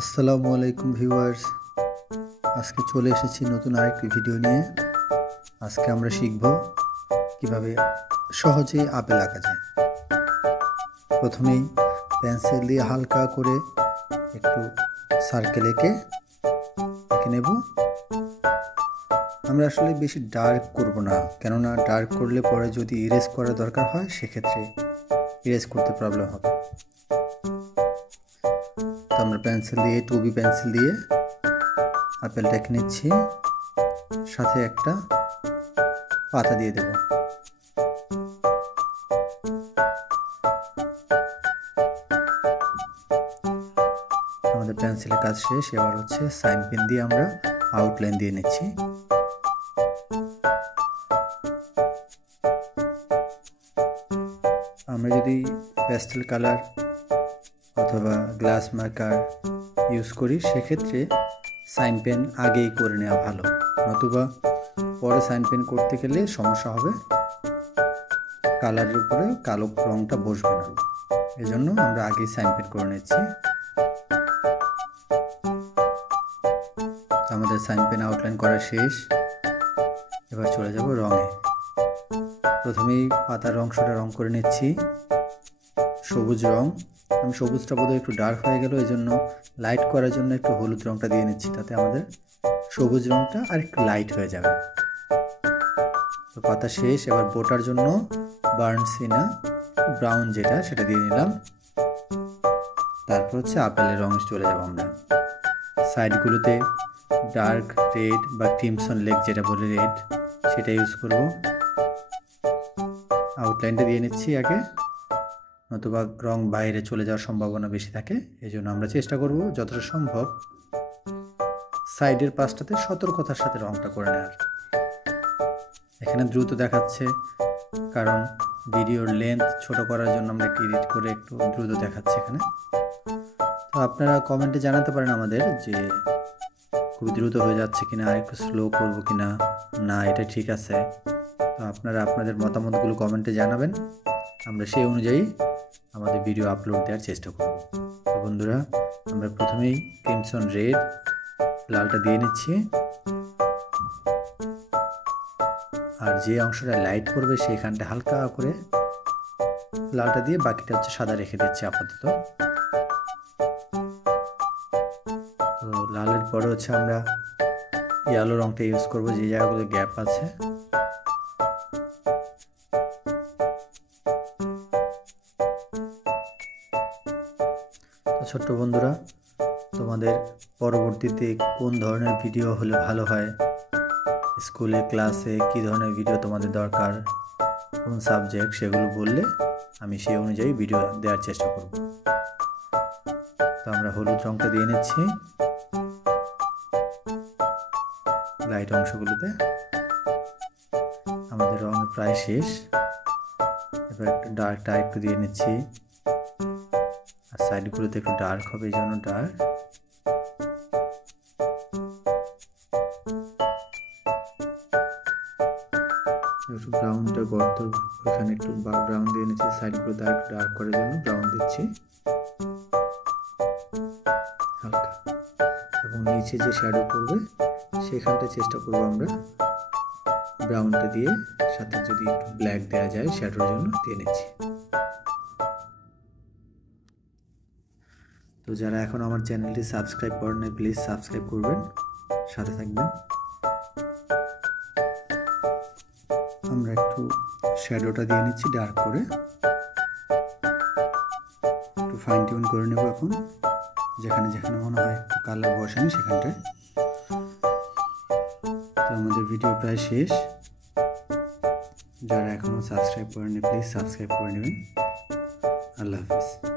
আসসালামু আলাইকুম ভিউয়ার্স, আজকে চলে এসেছি নতুন আরেকটি ভিডিও নিয়ে। আজকে আমরা শিখব কিভাবে সহজেই আপেল আঁকা যায়। প্রথমেই পেন্সিল দিয়ে হালকা করে একটু সার্কেল এঁকে নেব। আমরা আসলে বেশি ডার্ক করব না, কেননা ডার্ক করলে পরে যদি ইরেজ করা দরকার হয় সেক্ষেত্রে ইরেজ করতে প্রবলেম হবে। আমরা পেন্সিল দিয়ে 2B পেন্সিল দিয়ে আপেলটাকে নিচ্ছি, সাথে একটা পাতা দিয়ে দেব। আমাদের পেন্সিলের কাজ শেষ। এবার হচ্ছে সাইন পেন দিয়ে আমরা আউটলাইন দিয়ে নিচ্ছি। আমরা যদি প্যাস্টেল কালার অথবা গ্লাস মার্কার ইউজ করি সেক্ষেত্রে সাইন পেন আগেই করে নেওয়া ভালো, নতুবা পরে সাইন পেন করতে গেলে সমস্যা হবে, কালারের উপরে কালো রঙটা বসবে না। এজন্য আমরা আগেই সাইন পেন করে নিচ্ছি। আমাদের সাইন পেন আউটলাইন করা শেষ। এবার চলে যাব রঙে। প্রথমেই পাতার অংশটা রং করে নিচ্ছি সবুজ রং। আমি সবুজটা বোধহয় একটু ডার্ক হয়ে গেল, এই জন্য লাইট করার জন্য একটু হলুদ রংটা দিয়ে নিচ্ছি, তাতে আমাদের সবুজ রংটা আর একটু লাইট হয়ে যাবে। তো পাতা শেষ। এবার বোটার জন্য বার্ন সিনা ব্রাউন যেটা সেটা দিয়ে নিলাম। তারপর হচ্ছে আপেলের রঙে চলে যাব আমরা। সাইডগুলোতে ডার্ক রেড বা ক্রিমসন লেক যেটা বলে রেড, সেটা ইউজ করব। আউটলাইনটা দিয়ে নিচ্ছি আগে, নতুবা রং বাইরে চলে যাওয়ার সম্ভাবনা বেশি থাকে। এই জন্য আমরা চেষ্টা করব যতটা সম্ভব সাইডের পাশটাতে সতর্কতার সাথে রংটা করে নেওয়ার। এখানে দ্রুত দেখাচ্ছে কারণ ভিডিওর লেন্থ ছোট করার জন্য আমরা একটু এডিট করে একটু দ্রুত দেখাচ্ছি এখানে। তো আপনারা কমেন্টে জানাতে পারেন আমাদের যে খুব দ্রুত হয়ে যাচ্ছে কিনা, আর একটু স্লো করবো কিনা, না এটা ঠিক আছে। তো আপনারা আপনাদের মতামতগুলো কমেন্টে জানাবেন, আমরা সেই অনুযায়ী আমাদের ভিডিও আপলোড দেওয়ার চেষ্টা করব। তো বন্ধুরা, আমরা প্রথমেই ক্রিমসন রেড লালটা দিয়ে নিচ্ছি, আর যে অংশটা লাইট করবে সেইখানটা হালকা করে লালটা দিয়ে বাকিটা হচ্ছে সাদা রেখে দিচ্ছি আপাতত। তো লালের পরে হচ্ছে আমরা ইয়েলো রংটা ইউজ করব যে জায়গাগুলো গ্যাপ আছে। ছোট্ট বন্ধুরা, তোমাদের পরবর্তীতে কোন ধরনের ভিডিও হলে ভালো হয়, স্কুলে ক্লাসে কী ধরনের ভিডিও তোমাদের দরকার, কোন সাবজেক্ট, সেগুলো বললে আমি সেই অনুযায়ী ভিডিও দেওয়ার চেষ্টা করব। তো আমরা হলুদ রংটা দিয়ে নিচ্ছি লাইট অংশগুলোতে। আমাদের রং প্রায় শেষ। এবার একটু ডার্কটা একটু দিয়ে নিচ্ছি, আর সাইডগুলোতে একটু ডার্ক হবে, এই জন্য ডার্ক। একটু ব্রাউনটা গর্ত, ওখানে একটু ব্রাউন দিয়ে নিচ্ছি, সাইডগুলোতে আর একটু ডার্ক করার জন্য ব্রাউন দিচ্ছি হালকা। এবং নিচে যে শ্যাডো পড়বে সেখানটা চেষ্টা করবো আমরা ব্রাউনটা দিয়ে, সাথে যদি একটু ব্ল্যাক দেওয়া যায় শ্যাডোর জন্য দিয়ে নিচ্ছি। তো যারা এখন আমার চ্যানেলটি সাবস্ক্রাইব করেন নাই, প্লিজ সাবস্ক্রাইব করবেন, সাথে থাকবেন। আমরা একটু শ্যাডোটা দিয়ে নিচ্ছি ডার্ক করে, একটু ফাইন টিউন করে নেব এখন, যেখানে যেখানে মনে হয় একটু কালার বসানি সেখানটায়। তো আমাদের ভিডিও প্রায় শেষ। যারা এখনও সাবস্ক্রাইব করেননি প্লিজ সাবস্ক্রাইব করে নেবেন। আল্লাহ হাফিজ।